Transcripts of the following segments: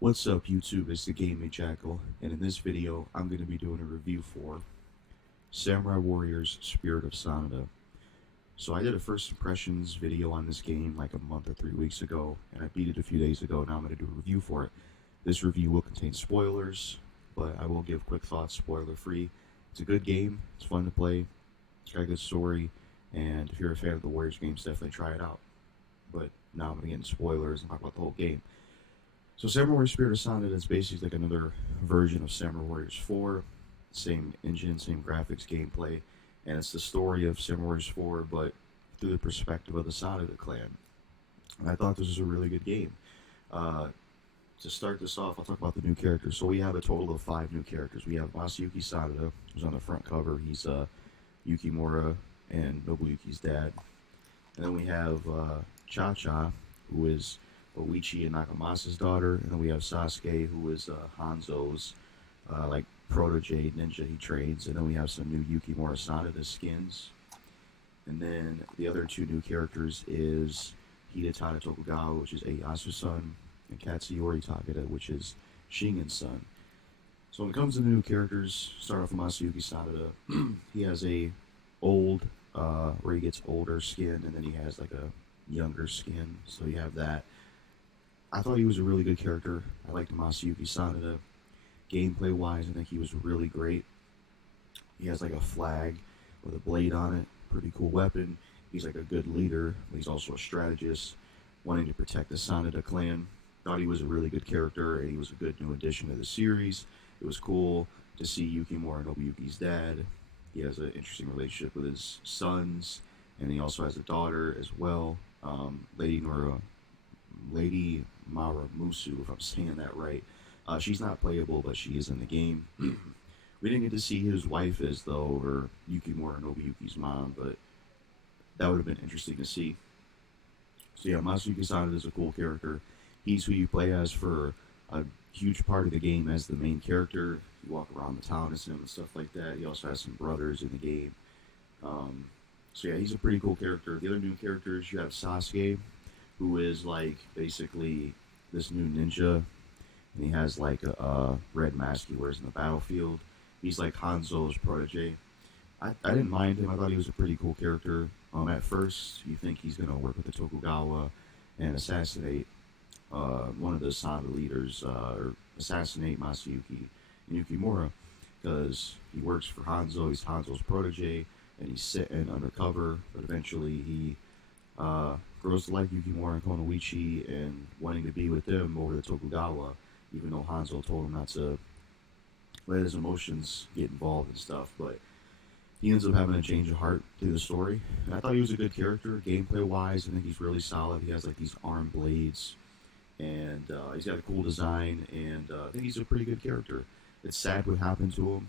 What's up YouTube, it's the Gaming Jackal, and in this video I'm going to be doing a review for Samurai Warriors Spirit of Sanada. So I did a first impressions video on this game like a month or 3 weeks ago, and I beat it a few days ago. Now I'm going to do a review for it. This review will contain spoilers, but I will give quick thoughts spoiler free. It's a good game, it's fun to play, it's got a good story, and if you're a fan of the Warriors games, definitely try it out. But now I'm going to get into spoilers and talk about the whole game. So Samurai Warriors Spirit of Sanada is basically like another version of Samurai Warriors 4. Same engine, same graphics, gameplay, and it's the story of Samurai Warriors 4, but through the perspective of the Sanada clan. And I thought this was a really good game. To start this off, I'll talk about the new characters. So we have a total of 5 new characters. We have Masayuki Sanada, who's on the front cover. He's Yukimura and Nobuyuki's dad. And then we have Cha-Cha, who is Oichi and Nakamasa's daughter, and then we have Sasuke, who is Hanzo's like protege ninja he trains, and then we have some new Yukimura Sanada skins, and then the other 2 new characters is Hidetada Tokugawa, which is Ieyasu's son, and Katsuyori Takeda, which is Shingen's son. So when it comes to the new characters, start off with Masayuki Sanada. He has a old, where he gets older skin, and then he has like a younger skin, so you have that. I thought he was a really good character. I liked Masayuki Sanada. Gameplay wise, I think he was really great. He has like a flag with a blade on it. Pretty cool weapon. He's like a good leader, but he's also a strategist, wanting to protect the Sanada clan. Thought he was a really good character, and he was a good new addition to the series. It was cool to see Yukimura Nobuyuki's dad. He has an interesting relationship with his sons, and he also has a daughter as well, Lady Maramusu, if I'm saying that right. She's not playable, but she is in the game. We didn't get to see who his wife is, though, or Yukimura Nobuyuki's mom, but that would have been interesting to see. So yeah, Masayuki Sanada is a cool character. He's who you play as for a huge part of the game as the main character. You walk around the town as him and stuff like that. He also has some brothers in the game. So yeah, he's a pretty cool character. The other new characters, you have Sasuke, who is like basically this new ninja, and he has like a red mask he wears in the battlefield. He's like Hanzo's protege. I didn't mind him. I thought he was a pretty cool character. At first, you think he's gonna work with the Tokugawa and assassinate one of the Sanada leaders, or assassinate Masayuki and Yukimura, because he works for Hanzo. He's Hanzo's protege, and he's sitting undercover. But eventually, he grows to like Yukimura and Konoichi and wanting to be with them over the Tokugawa, even though Hanzo told him not to let his emotions get involved and stuff. But he ends up having a change of heart through the story. And I thought he was a good character. Gameplay wise, I think he's really solid. He has like these arm blades, and he's got a cool design, and I think he's a pretty good character. It's sad what happened to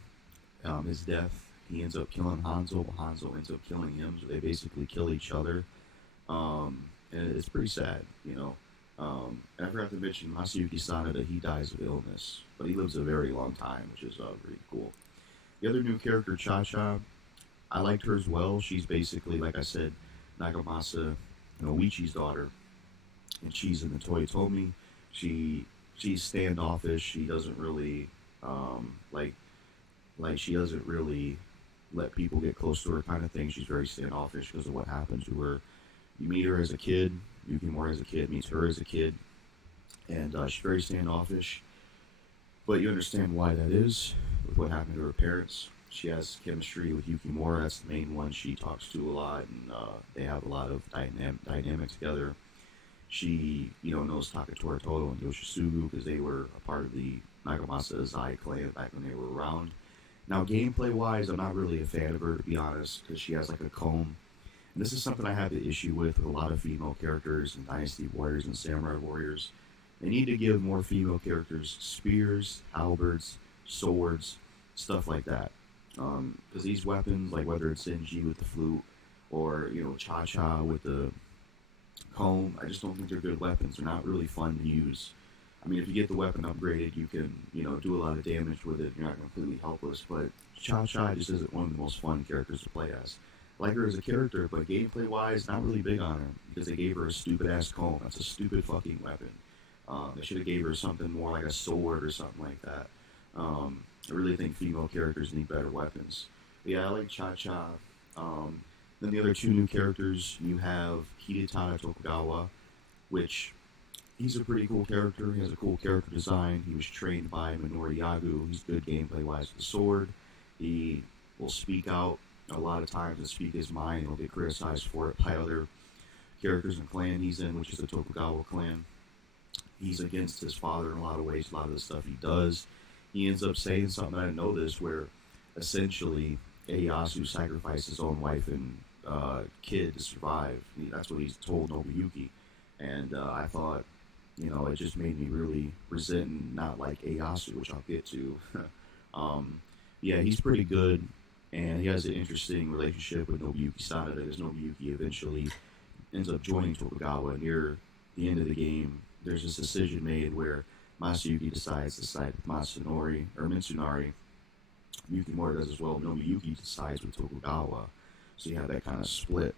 him. His death, he ends up killing Hanzo, but Hanzo ends up killing him, so they basically kill each other. And it's pretty sad, you know. And I forgot to mention Masayuki Sanada, he dies of illness, but he lives a very long time, which is pretty cool. The other new character, Cha-Cha, I liked her as well. She's basically, like I said, Nagamasa and Oichi's daughter, and she's in the Toyotomi. She's standoffish. She doesn't really like she doesn't really let people get close to her, kind of thing. She's very standoffish because of what happened to her. You meet her as a kid. Yukimura as a kid meets her as a kid, and she's very standoffish. But you understand why that is with what happened to her parents. She has chemistry with Yukimura. That's the main one she talks to a lot, and they have a lot of dynamic together. She, knows Takatora Todo and Yoshisugu because they were a part of the Nagamasa Azai clan back when they were around. Now, gameplay-wise, I'm not really a fan of her, to be honest, because she has like a comb. And this is something I have an issue with a lot of female characters in Dynasty Warriors and Samurai Warriors. They need to give more female characters spears, halberds, swords, stuff like that. Because these weapons, like whether it's Senji with the flute or, Cha-Cha with the comb, I just don't think they're good weapons. They're not really fun to use. I mean, if you get the weapon upgraded, you can, do a lot of damage with it. You're not completely helpless. But Cha-Cha just isn't one of the most fun characters to play as. Like her as a character, but gameplay-wise, not really big on her because they gave her a stupid-ass comb. That's a stupid fucking weapon. They should have gave her something more like a sword or something like that. I really think female characters need better weapons. But yeah, I like Cha-Cha. Um, then the other two new characters, you have Hidetada Tokugawa, which he's a pretty cool character. He has a cool character design. He was trained by Minoru Yagu. He's good gameplay wise with the sword. He will speak out a lot of times and speak his mind. He'll get criticized for it by other characters in the clan he's in, which is the Tokugawa clan. He's against his father in a lot of ways. A lot of the stuff he does, he ends up saying something, I didn't know this, where essentially Ieyasu sacrificed his own wife and kid to survive. That's what he's told Nobuyuki. And I thought, it just made me really resent and not like Ieyasu, which I'll get to. Yeah, he's pretty good, and he has an interesting relationship with Nobuyuki Sanada, as Nobuyuki eventually ends up joining Tokugawa near the end of the game. There's this decision made where Masayuki decides to side with Mitsunari. Yukimura does as well. Nobuyuki decides with Tokugawa. So you have that kind of split.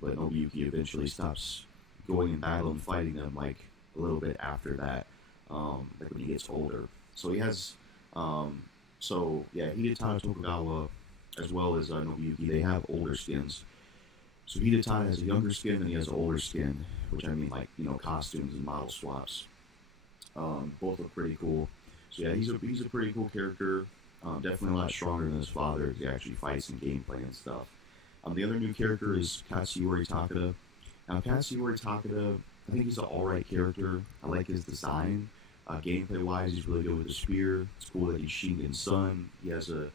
But Nobuyuki eventually stops going in battle and fighting them like a little bit after that, like when he gets older. So he has, Hidetada Tokugawa as well as Nobuyuki, they have older skins. So Hidetada has a younger skin and he has an older skin, which I mean like, costumes and model swaps. Both look pretty cool. So yeah, he's a pretty cool character. Definitely a lot stronger than his father. He actually fights in gameplay and stuff. The other new character is Katsuyori Takeda. Now Katsuyori Takeda, I think he's an alright character. I like his design. Gameplay wise, he's really good with the spear. It's cool that he's Shingen's son. He has a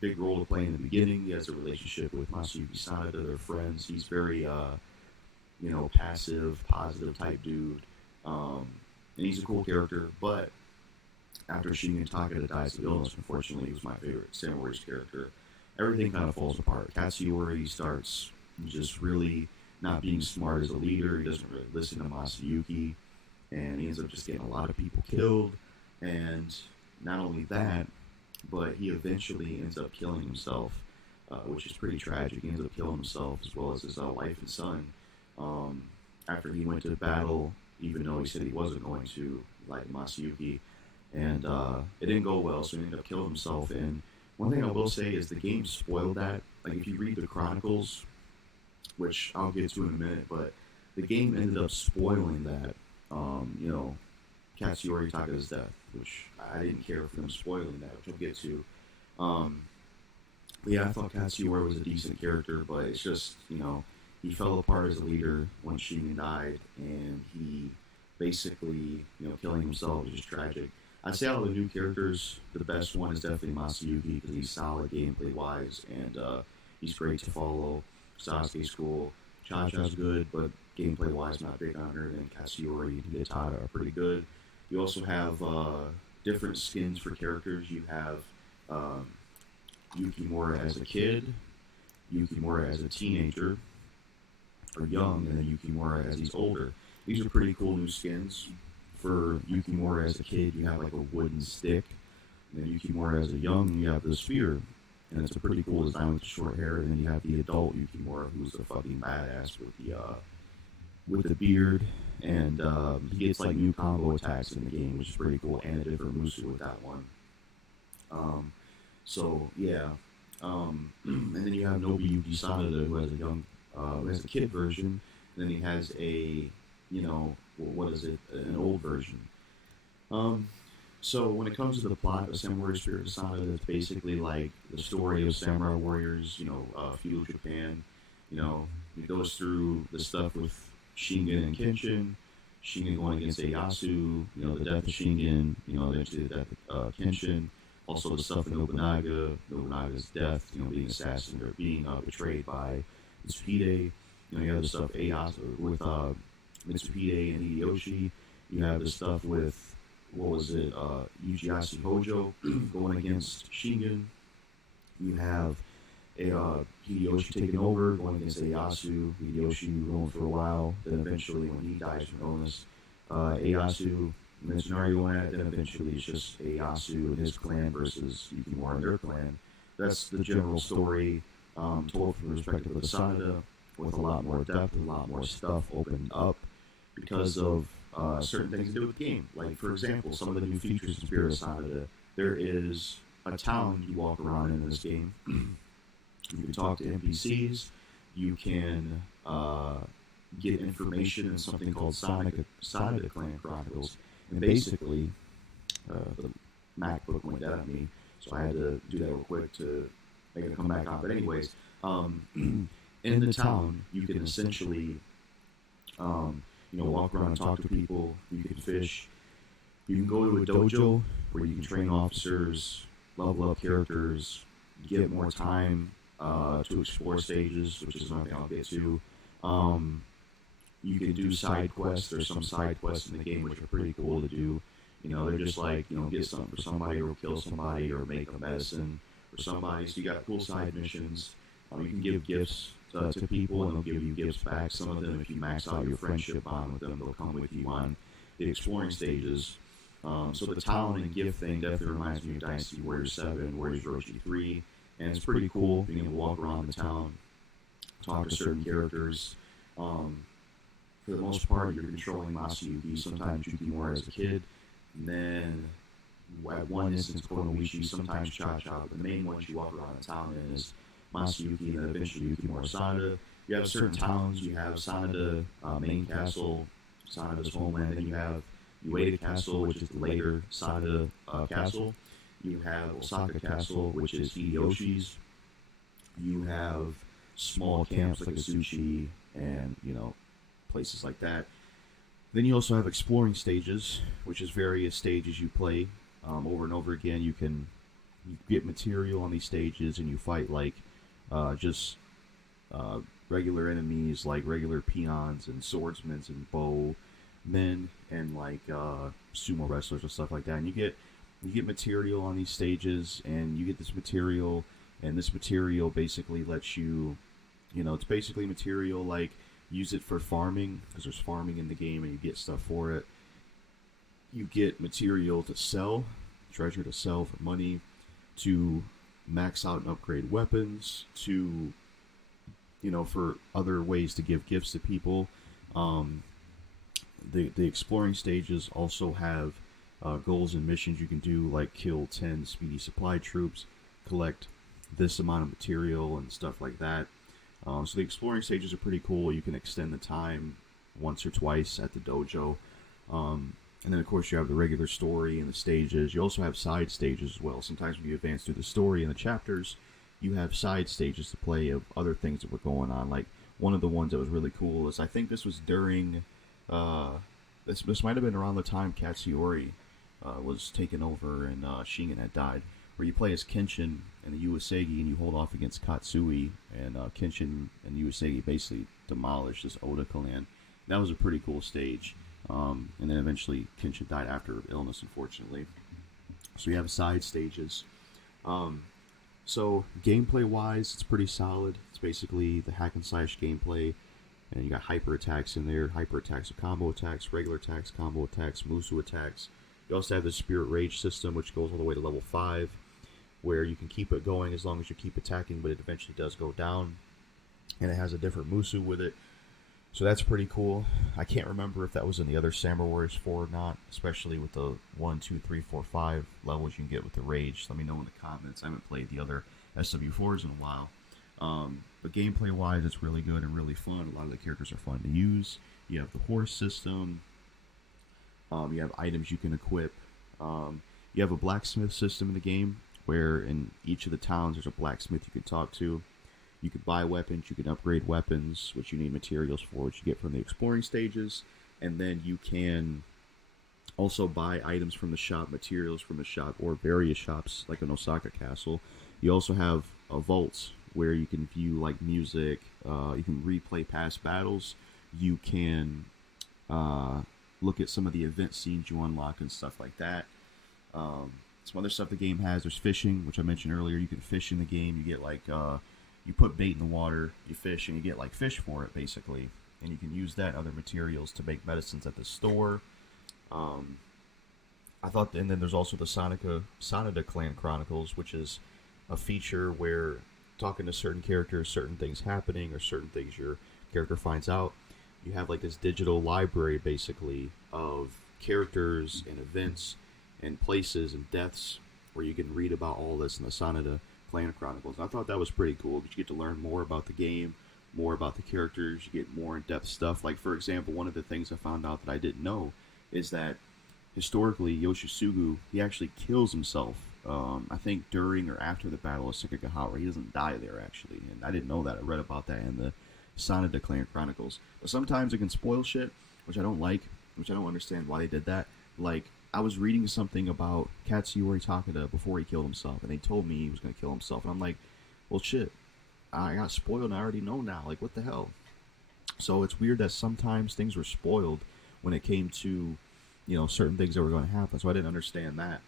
big role to play in the beginning. He has a relationship with Masayuki Sanada. They're friends. He's very, passive, positive type dude. And he's a cool character. But after Shingen Takeda dies of illness, unfortunately, he was my favorite Samurai Warriors character. Everything kind of falls apart. Katsuyori starts just really not being smart as a leader. He doesn't really listen to Masayuki. And he ends up just getting a lot of people killed. And not only that, but he eventually ends up killing himself, which is pretty tragic. He ends up killing himself as well as his wife and son after he went to battle, even though he said he wasn't going to, like Masayuki. And it didn't go well, so he ended up killing himself. And one thing I will say is the game spoiled that. Like, if you read the Chronicles, which I'll get to in a minute, but the game ended up spoiling that, Katsuyori Takeda's death, which I didn't care for them spoiling that, which I'll get to. But yeah, I thought Katsuyori was a decent character, but it's just, he fell apart as a leader when Shingen died, and he basically, killing himself was just tragic. I'd say out of the new characters, the best one is definitely Masayuki, because he's solid gameplay-wise, and he's great to follow. Sasuke's cool. Cha-Cha's good, but gameplay-wise, not big on her. And Katsuyori and Hidetada are pretty good. You also have different skins for characters. You have Yukimura as a kid, Yukimura as a teenager, or young, and then Yukimura as he's older. These are pretty cool new skins. For Yukimura as a kid, you have like a wooden stick. And then Yukimura as a young, you have the spear. And it's a pretty cool design with the short hair. And then you have the adult Yukimura, who's a fucking badass with the beard. And he gets like new combo attacks in the game, which is pretty cool. And a different Musu with that one. And then you have Nobuyuki Sanada, who has a who has a kid version. And then he has a, an old version. So when it comes to the plot of Samurai Warriors Spirit of Sanada, it's basically like the story of Samurai Warriors, feudal Japan. It goes through the stuff with Shingen and Kenshin, Shingen going against Ieyasu, the death of Shingen, eventually the death of Kenshin, also the stuff with Nobunaga's death, being assassinated or being betrayed by Mitsuhide. You have the stuff Ieyasu with Mitsuhide and Hideyoshi. You have the stuff with Yujiyasu Hojo going against Shingen. You have Hideyoshi taking over, going against Ieyasu. Hideyoshi ruling for a while. Then eventually, when he dies from illness, Ieyasu and Mitsunari going at it. Then eventually, it's just Ieyasu and his clan versus Yukimura and their clan. That's the general story told from the perspective of the Sanada, with a lot more depth, a lot more stuff opened up because of certain things to do with the game. Like, for example, some of the new features in Spirit of Sanada. There is a town you walk around in this game. You can talk to NPCs. You can get information in something called Sanada Clan Chronicles. And basically, the MacBook went dead on me, so I had to do that real quick to make it come back on. But anyways, in the town, you can essentially, walk around and talk to people. You can fish. You can go to a dojo where you can train officers, level up characters, get more time to explore stages, which is another thing I'll get to. You can do side quests. There's some side quests in the game which are pretty cool to do. They're just like, get something for somebody, or kill somebody, or make a medicine for somebody. So you got cool side missions. You can give gifts to people, and they'll give you gifts back. Some of them, if you max out your friendship bond with them, they'll come with you on the exploring stages. So the talent and gift thing definitely reminds me of Dynasty Warriors 7, Warriors Orochi 3, and it's pretty cool being able to walk around the town, talk to certain characters. For the most part, you're controlling Masayuki, sometimes Yukimura as a kid, and then at one instance Konoichi, sometimes Cha-Cha, but the main ones you walk around the town in is Masayuki and then eventually Yukimura Sanada. You have certain towns. You have Sanada main castle, Sanada's homeland, then you have Ueda Castle, which is the later Sanada castle. You have Osaka Castle, which is Hideyoshi's. You have small camps like Azuchi and, places like that. Then you also have exploring stages, which is various stages you play over and over again. You get material on these stages, and you fight like just regular enemies, like regular peons and swordsmen and bowmen, and like sumo wrestlers and stuff like that. And you get material on these stages, and you get this material, and this material basically lets you, it's basically material like use it for farming, because there's farming in the game and you get stuff for it. You get material to sell, treasure to sell for money, to max out and upgrade weapons, to, for other ways to give gifts to people. The exploring stages also have goals and missions you can do, like kill 10 speedy supply troops, collect this amount of material and stuff like that. So the exploring stages are pretty cool. You can extend the time once or twice at the dojo. And then, of course, you have the regular story and the stages. You also have side stages as well. Sometimes when you advance through the story and the chapters, you have side stages to play of other things that were going on. Like, one of the ones that was really cool is, I think this was during... this might have been around the time Katsuyori was taken over and Shingen had died, where you play as Kenshin and the Uesegi, and you hold off against Katsui, and Kenshin and Uesegi basically demolished this Oda clan. That was a pretty cool stage. And then eventually Kenshin died after illness, unfortunately. So you have side stages. So gameplay-wise, it's pretty solid. It's basically the hack and slash gameplay. And you got hyper attacks in there. Hyper attacks are combo attacks, regular attacks, combo attacks, Musu attacks. You also have the Spirit Rage system, which goes all the way to level 5, where you can keep it going as long as you keep attacking, but it eventually does go down. And it has a different Musu with it. So that's pretty cool. I can't remember if that was in the other Samurai Warriors 4 or not, especially with the 1, 2, 3, 4, 5 levels you can get with the Rage. Let me know in the comments. I haven't played the other SW4s in a while. But gameplay-wise, it's really good and really fun. A lot of the characters are fun to use. You have the horse system. You have items you can equip. You have a blacksmith system in the game, where in each of the towns there's a blacksmith you can talk to. You can buy weapons, you can upgrade weapons, which you need materials for, which you get from the exploring stages. And then you can also buy items from the shop, materials from the shop, or various shops, like an Osaka Castle. You also have vaults, where you can view like music, you can replay past battles, you can look at some of the event scenes you unlock and stuff like that. Some other stuff the game has, there's fishing, which I mentioned earlier. You can fish in the game. You get like, you put bait in the water, you fish, and you get like fish for it, basically. And you can use that and other materials to make medicines at the store. And then there's also the Sanada Clan Chronicles, which is a feature where talking to certain characters, certain things happening, or certain things your character finds out, you have like this digital library basically of characters and events and places and deaths where you can read about all this in the Sanada Clan Chronicles. And I thought that was pretty cool because you get to learn more about the game, more about the characters, you get more in-depth stuff. Like, for example, one of the things I found out that I didn't know is that historically Yoshisugu, he actually kills himself. I think during or after the Battle of Sekigahara. He doesn't die there, actually. And I didn't know that. I read about that in the Sanada Clan Chronicles. But sometimes it can spoil shit, which I don't like, which I don't understand why they did that. Like, I was reading something about Katsuyori Takeda before he killed himself, and they told me he was going to kill himself. And I'm like, well, shit. I got spoiled and I already know now. Like, what the hell? So it's weird that sometimes things were spoiled when it came to, certain things that were going to happen. So I didn't understand that.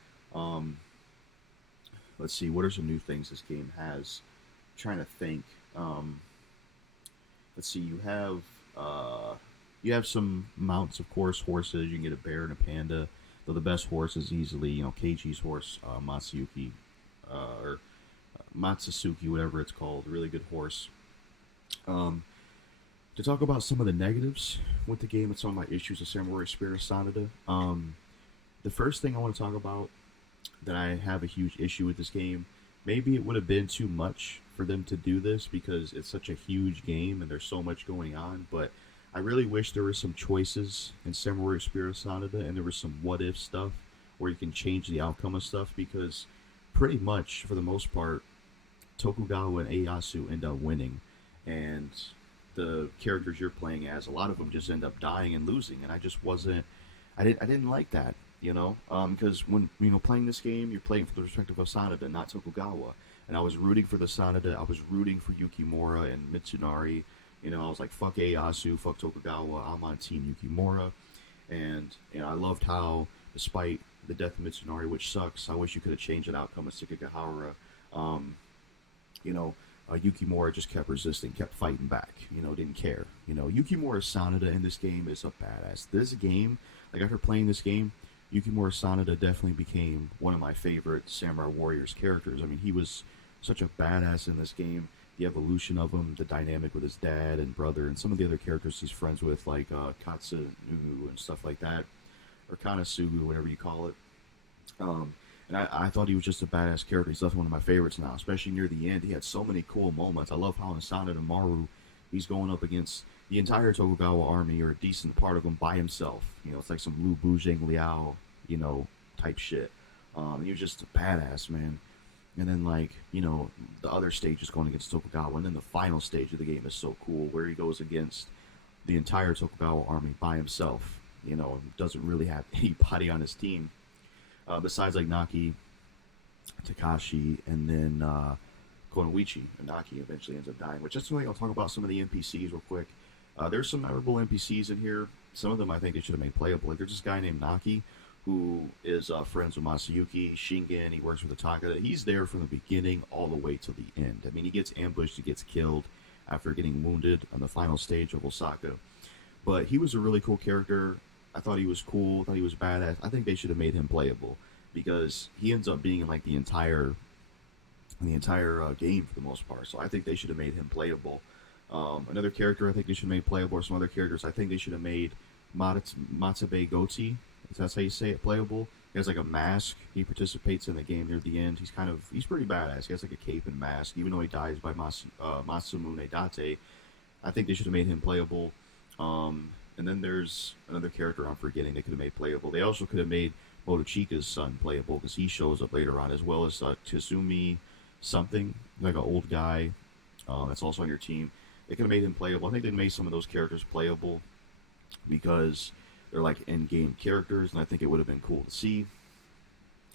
Let's see, what are some new things this game has? I'm trying to think. Let's see, you have some mounts, of course, horses. You can get a bear and a panda. Though the best horse is easily, Keiichi's horse, Matsuyuki, or Matsusuki, whatever it's called. A really good horse. To talk about some of the negatives with the game and some of my issues with Samurai Spirit of Sanada, the first thing I want to talk about that I have a huge issue with this game, maybe it would have been too much for them to do this because it's such a huge game and there's so much going on, but I really wish there were some choices in Samurai Spirit of Sanada and there was some what-if stuff where you can change the outcome of stuff, because pretty much, for the most part, Tokugawa and Ieyasu end up winning, and the characters you're playing as, a lot of them just end up dying and losing, and I just wasn't, I didn't like that, because when, playing this game, you're playing for the perspective of Sanada, not Tokugawa, and I was rooting for the Sanada, I was rooting for Yukimura and Mitsunari, I was like, fuck Ieyasu, fuck Tokugawa, I'm on Team Yukimura, and, I loved how, despite the death of Mitsunari, which sucks, I wish you could have changed that outcome of Sekigahara, Yukimura just kept resisting, kept fighting back, didn't care. Yukimura Sanada in this game is a badass. This game, like after playing this game, Yukimura Sanada definitely became one of my favorite Samurai Warriors characters. I mean, he was such a badass in this game. The evolution of him, the dynamic with his dad and brother, and some of the other characters he's friends with, like Katsunugu and stuff like that, or Kanasugu, whatever you call it. And I thought he was just a badass character. He's definitely one of my favorites now, especially near the end. He had so many cool moments. I love how in Sanada Maru, he's going up against the entire Tokugawa army, or a decent part of them, by himself. It's like some Lu Buzheng Liao, type shit. He was just a badass, man. And then, the other stage is going against Tokugawa, and then the final stage of the game is so cool, where he goes against the entire Tokugawa army by himself. Doesn't really have anybody on his team. Besides like Naki, Takashi, and then Konoichi. And Naki eventually ends up dying, which that's something I'll talk about some of the NPCs real quick. There's some memorable NPCs in here. Some of them I think they should have made playable. Like there's this guy named Naki who is friends with Masayuki, Shingen, he works with the Takeda. He's there from the beginning all the way to the end. I mean, he gets ambushed, he gets killed after getting wounded on the final stage of Osaka. But he was a really cool character. I thought he was cool, I thought he was badass. I think they should have made him playable, because he ends up being in like the entire game for the most part. So I think they should have made him playable. Another character I think they should have made playable, or some other characters I think they should have made Matsube Goti, if that's how you say it, playable. He has like a mask. He participates in the game near the end. He's pretty badass. He has like a cape and mask, even though he dies by Masamune Date. I think they should have made him playable. And then there's another character I'm forgetting they could have made playable. They also could have made Motochika's son playable, because he shows up later on, as well as Tsumi something, like an old guy that's also on your team. They could have made him playable. I think they made some of those characters playable because they're like in-game characters, and I think it would have been cool to see.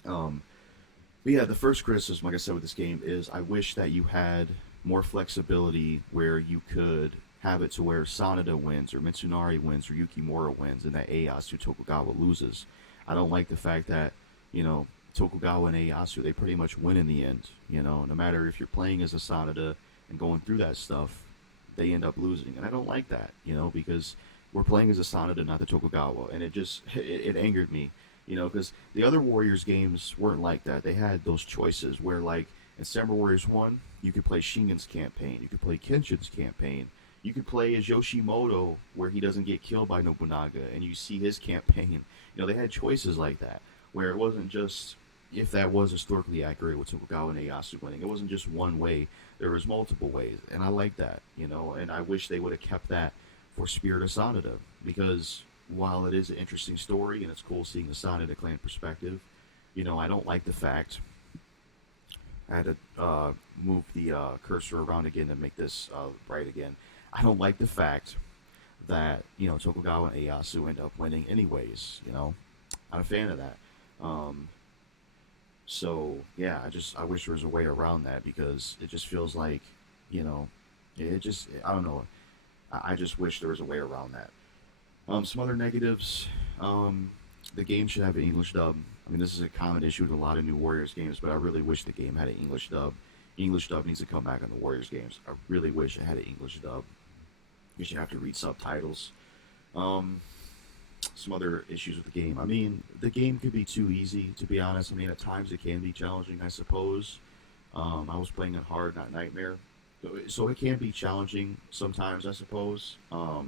But yeah, the first criticism, like I said, with this game is I wish that you had more flexibility where you could have it to where Sanada wins, or Mitsunari wins, or Yukimura wins, and that Ieyasu Tokugawa loses. I don't like the fact that, Tokugawa and Ieyasu, they pretty much win in the end. No matter if you're playing as a Sanada and going through that stuff, they end up losing. And I don't like that, because we're playing as a Sanada, not the Tokugawa, and it angered me, because the other Warriors games weren't like that. They had those choices where, like, in Samurai Warriors 1, you could play Shingen's campaign, you could play Kenshin's campaign, You could play as Yoshimoto where he doesn't get killed by Nobunaga, and you see his campaign. They had choices like that where it wasn't just, if that was historically accurate with Tokugawa and Ieyasu winning, it wasn't just one way. There was multiple ways, and I like that. And I wish they would have kept that for Spirit of Sanada, because while it is an interesting story and it's cool seeing the Sanada clan perspective, I don't like the fact. I had to move the cursor around again to make this bright again. I don't like the fact that Tokugawa and Ieyasu end up winning anyways. Not a fan of that. So yeah, I wish there was a way around that, because it just feels like, I don't know. I just wish there was a way around that. Some other negatives. The game should have an English dub. I mean, this is a common issue with a lot of new Warriors games, but I really wish the game had an English dub. English dub needs to come back on the Warriors games. I really wish it had an English dub. You should have to read subtitles. Some other issues with the game. I mean, the game could be too easy, to be honest. I mean, at times it can be challenging, I suppose. I was playing it hard, not nightmare. So it can be challenging sometimes, I suppose. But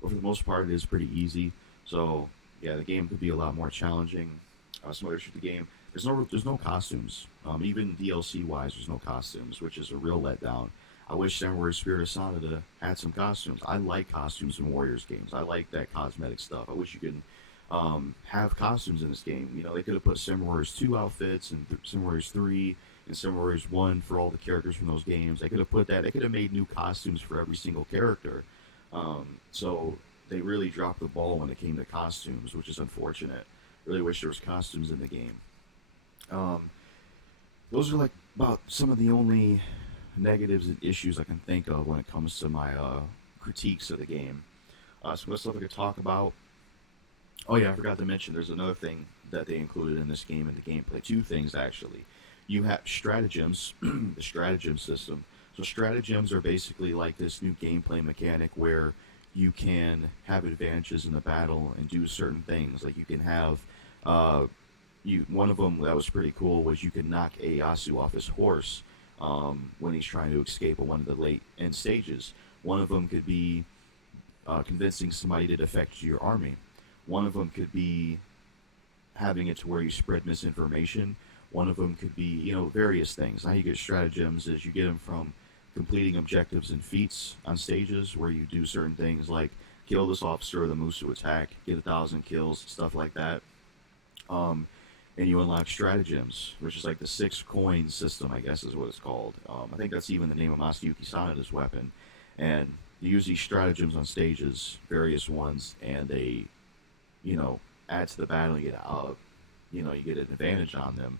for the most part, it is pretty easy. So yeah, the game could be a lot more challenging. Some other issues with the game. There's no costumes. Even DLC wise, there's no costumes, which is a real letdown. I wish Samurai Spirit of Sanada had some costumes. I like costumes in Warriors games. I like that cosmetic stuff. I wish you could have costumes in this game. They could have put Samurai 2 outfits and Samurai 3 and Samurai 1 for all the characters from those games. They could have put that. They could have made new costumes for every single character. So they really dropped the ball when it came to costumes, which is unfortunate. Really wish there was costumes in the game. Those are like about some of the only negatives and issues I can think of when it comes to my critiques of the game. Some other stuff I could talk about. Oh yeah, I forgot to mention there's another thing that they included in this game in the gameplay. Two things actually. You have stratagems, the stratagem system. So stratagems are basically like this new gameplay mechanic where you can have advantages in the battle and do certain things. Like you can have one of them that was pretty cool was you can knock Ieyasu off his horse when he's trying to escape at one of the late end stages. One of them could be convincing somebody to defect to your army. One of them could be having it to where you spread misinformation. One of them could be, various things. How you get stratagems is you get them from completing objectives and feats on stages where you do certain things like kill this officer of the Musu attack, get 1,000 kills, stuff like that. And you unlock stratagems, which is like the 6 coin system, I guess is what it's called. I think that's even the name of Masayuki Sanada's weapon. And you use these stratagems on stages, various ones, and they, add to the battle. You get an advantage on them.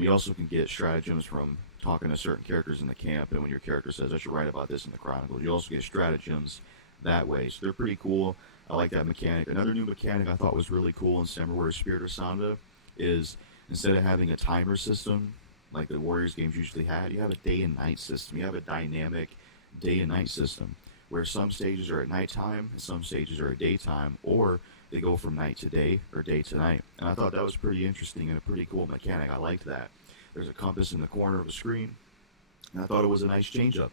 You also can get stratagems from talking to certain characters in the camp, and when your character says, I should write about this in the Chronicles, you also get stratagems that way. So they're pretty cool. I like that mechanic. Another new mechanic I thought was really cool in Samurai Spirit of Sanada is instead of having a timer system like the Warriors games usually had, you have a day and night system. You have a dynamic day and night system where some stages are at nighttime and some stages are at daytime, or they go from night to day or day to night. And I thought that was pretty interesting and a pretty cool mechanic. I liked that. There's a compass in the corner of the screen, and I thought it was a nice change up.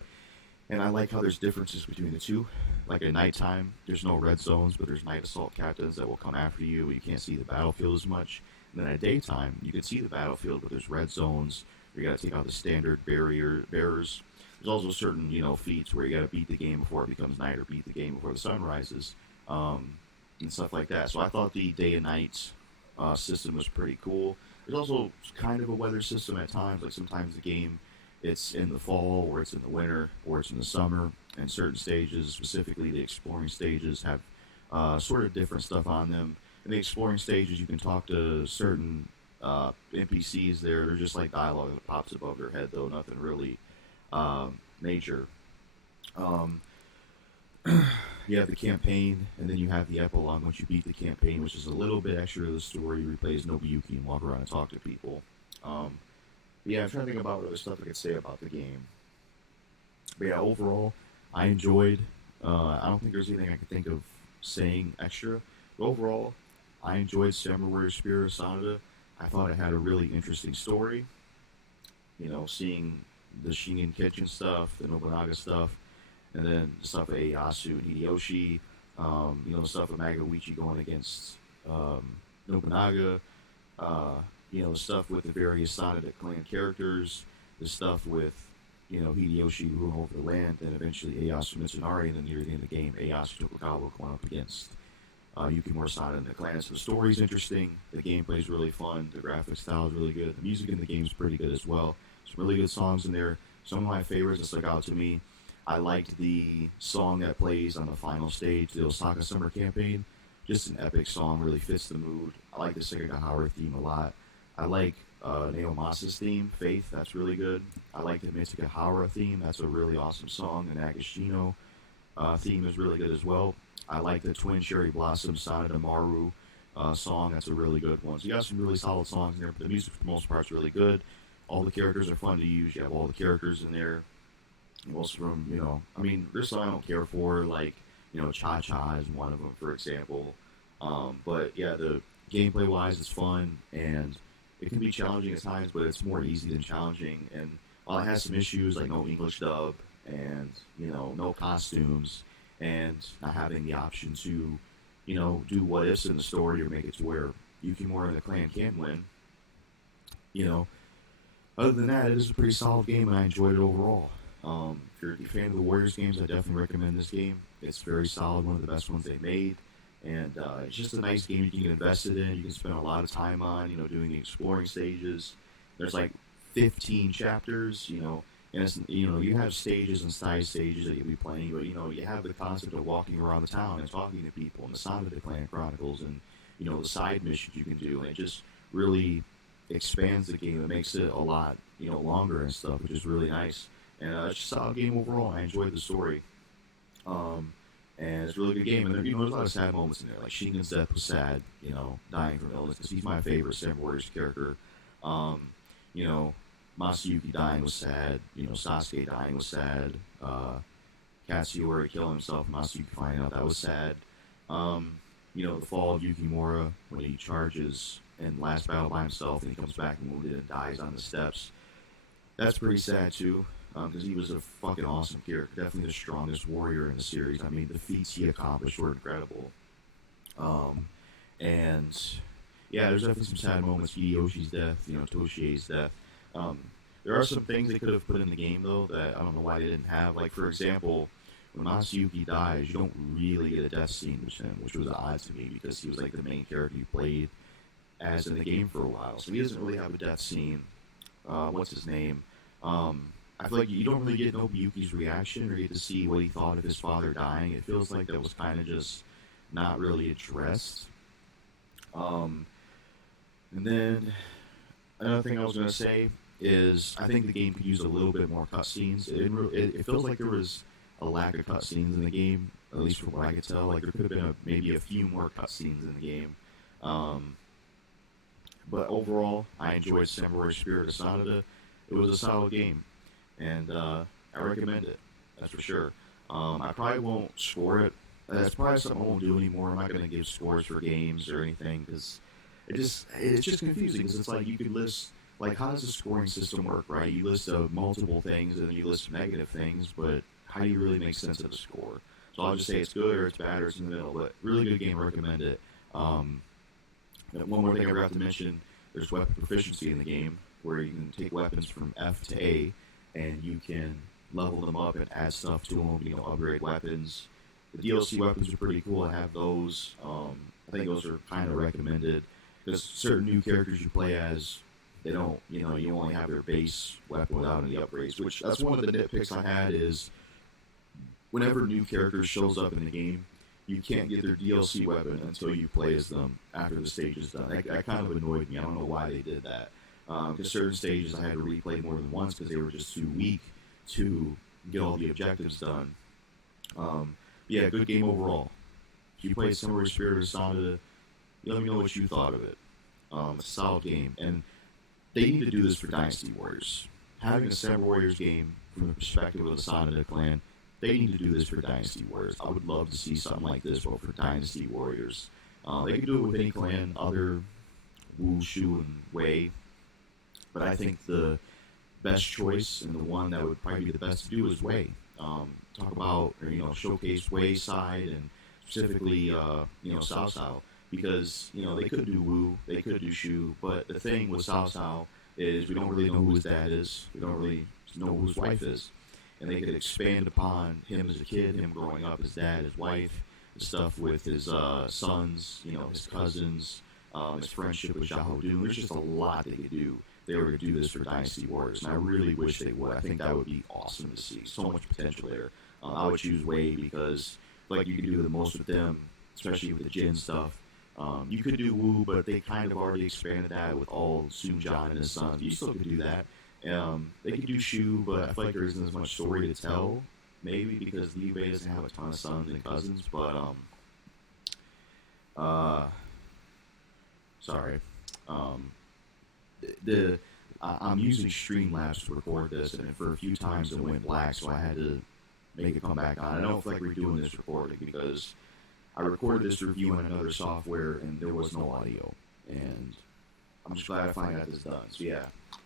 And I like how there's differences between the two. Like at nighttime, there's no red zones, but there's night assault captains that will come after you. You can't see the battlefield as much. And then at daytime, you can see the battlefield, but there's red zones. You got to take out the standard bearers. There's also certain, feats where you got to beat the game before it becomes night, or beat the game before the sun rises, and stuff like that. So I thought the day and night system was pretty cool. There's also kind of a weather system at times. Like sometimes the game, it's in the fall, or it's in the winter, or it's in the summer. And certain stages, specifically the exploring stages, have sort of different stuff on them. In the exploring stages, you can talk to certain NPCs there. They're just like dialogue that pops above their head, though. Nothing really major. You have the campaign, and then you have the epilogue once you beat the campaign, which is a little bit extra to the story. You replay as Nobuyuki and walk around and talk to people. Yeah, I'm trying to think about what other stuff I could say about the game. But yeah, overall, I enjoyed. I don't think there's anything I could think of saying extra. But overall, I enjoyed Samurai Spirit of Sanada. I thought it had a really interesting story. Seeing the Shingen Kitchen stuff, the Nobunaga stuff, and then the stuff with Ieyasu and Hideyoshi. The stuff with Magawichi going against Nobunaga. The stuff with the various Sanada clan characters. The stuff with Hideyoshi ruling over the land, and eventually Ieyasu Mitsunari, and then near the end of the game, Ieyasu Tokugawa going up against Yukimura Sanada and the clan. So the story's interesting, the gameplay's really fun, the graphic style is really good, the music in the game's pretty good as well. Some really good songs in there. Some of my favorites that stuck out to me, I liked the song that plays on the final stage, the Osaka Summer Campaign. Just an epic song, really fits the mood. I like the Sekigahara theme a lot. I like Naomasa's theme, Faith, that's really good. I like the Mitsukuhara theme, that's a really awesome song. The Nagashino theme is really good as well. I like the Twin Cherry Blossom Sanada Maru song, that's a really good one. So you got some really solid songs in there, but the music for the most part is really good. All the characters are fun to use. You have all the characters in there. Most of them, there's some I don't care for, like, Cha Cha is one of them, for example. But yeah, the gameplay wise, it's fun, and it can be challenging at times, but it's more easy than challenging. And while it has some issues, like no English dub, and no costumes, and not having the option to, do what ifs in the story or make it to where Yukimura and the clan can win, other than that, it is a pretty solid game, and I enjoyed it overall. If you're a fan of the Warriors games, I definitely recommend this game. It's very solid, one of the best ones they made, and it's just a nice game you can get invested in. You can spend a lot of time on, doing the exploring stages. There's like 15 chapters, and it's, you have stages and side stages that you'll be playing, but you have the concept of walking around the town and talking to people, and the Sanada Clan Chronicles, and the side missions you can do, and it just really expands the game. It makes it a lot, longer and stuff, which is really nice. And it's just a solid game overall. I enjoyed the story. And it's a really good game. And there's a lot of sad moments in there. Like Shingen's death was sad, dying from illness, because he's my favorite Samurai Warriors character. Masayuki dying was sad. Sasuke dying was sad. Katsuyori killing himself, Masayuki finding out, that was sad. The fall of Yukimura when he charges in last battle by himself and he comes back wounded and dies on the steps. That's pretty sad too, because he was a fucking awesome character, definitely the strongest warrior in the series. I mean, the feats he accomplished were incredible. And yeah, there's definitely some sad moments. Hideyoshi's death, Toshie's death. There are some things they could have put in the game though that I don't know why they didn't have. Like, for example, when Masayuki dies, you don't really get a death scene with him, which was odd to me because he was like the main character you played as in the game for a while. So he doesn't really have a death scene. What's his name? I feel like you don't really get Nobuyuki's reaction or get to see what he thought of his father dying. It feels like that was kind of just not really addressed. And then another thing I was going to say is I think the game could use a little bit more cutscenes. It feels like there was a lack of cutscenes in the game, at least from what I could tell. Like, there could have been maybe a few more cutscenes in the game. But overall, I enjoyed Samurai Spirit of Sanada. It was a solid game, and I recommend it, that's for sure. I probably won't score it. That's probably something I won't do anymore. I'm not going to give scores for games or anything, because it's just confusing, because it's like you could list, like, how does the scoring system work, right? You list multiple things, and then you list negative things, but how do you really make sense of the score? So I'll just say it's good, or it's bad, or it's in the middle, but really good game, recommend it. One more thing I forgot to mention, there's weapon proficiency in the game, where you can take weapons from F to A, and you can level them up and add stuff to them, upgrade weapons. The DLC weapons are pretty cool, I have those. I think those are kind of recommended, because certain new characters you play as, they don't, you only have their base weapon without any upgrades, which that's one of the nitpicks I had is, whenever new characters shows up in the game, you can't get their DLC weapon until you play as them after the stage is done. That kind of annoyed me. I don't know why they did that. Because certain stages I had to replay more than once because they were just too weak to get all the objectives done. Yeah, good game overall. If you played Samurai Spirit of Sanada, let me know what you thought of it. It's a solid game. And they need to do this for Dynasty Warriors. Having a Samurai Warriors game from the perspective of the Sanada clan, they need to do this for Dynasty Warriors. I would love to see something like this, but for Dynasty Warriors. They can do it with any clan, other Wu, Shu, and Wei. But I think the best choice and the one that would probably be the best to do is Wei. Talk about, or, showcase Wei's side, and specifically, Cao Cao, because, they could do Wu, they could do Shu, but the thing with Cao Cao is we don't really know who his dad is, we don't really know who his wife is, and they could expand upon him as a kid, him growing up, his dad, his wife, the stuff with his sons, his cousins, his friendship with Xiahou Dun. There's just a lot they could do. They were to do this for Dynasty Warriors, and I really wish they would. I think that would be awesome to see. So much potential there. I would choose Wei because, like, you could do the most with them, especially with the Jin stuff. You could do Wu, but they kind of already expanded that with all Sun Jian and his sons. You still could do that. They could do Shu, but I feel like there isn't as much story to tell. Maybe because Liu Bei doesn't have a ton of sons and cousins, but sorry. I'm using Streamlabs to record this, and for a few times it went black, so I had to make it come back on. I don't feel like redoing this recording because I recorded this review on another software and there was no audio, and I'm just glad I finally got this done. So yeah,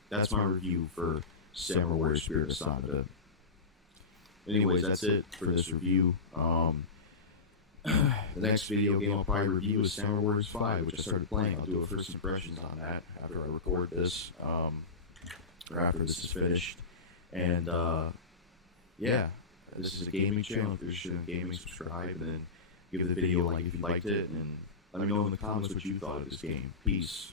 that's my review for Samurai Warrior Spirit of Sanada. Anyways, that's it for this review. The next video game I'll probably review is Samurai Warriors 5, which I started playing. I'll do a first impressions on that after I record this, or after this is finished. And, yeah, this is a gaming channel. If you're interested in gaming, subscribe, and then give the video a like if you liked it, and let me know in the comments what you thought of this game. Peace.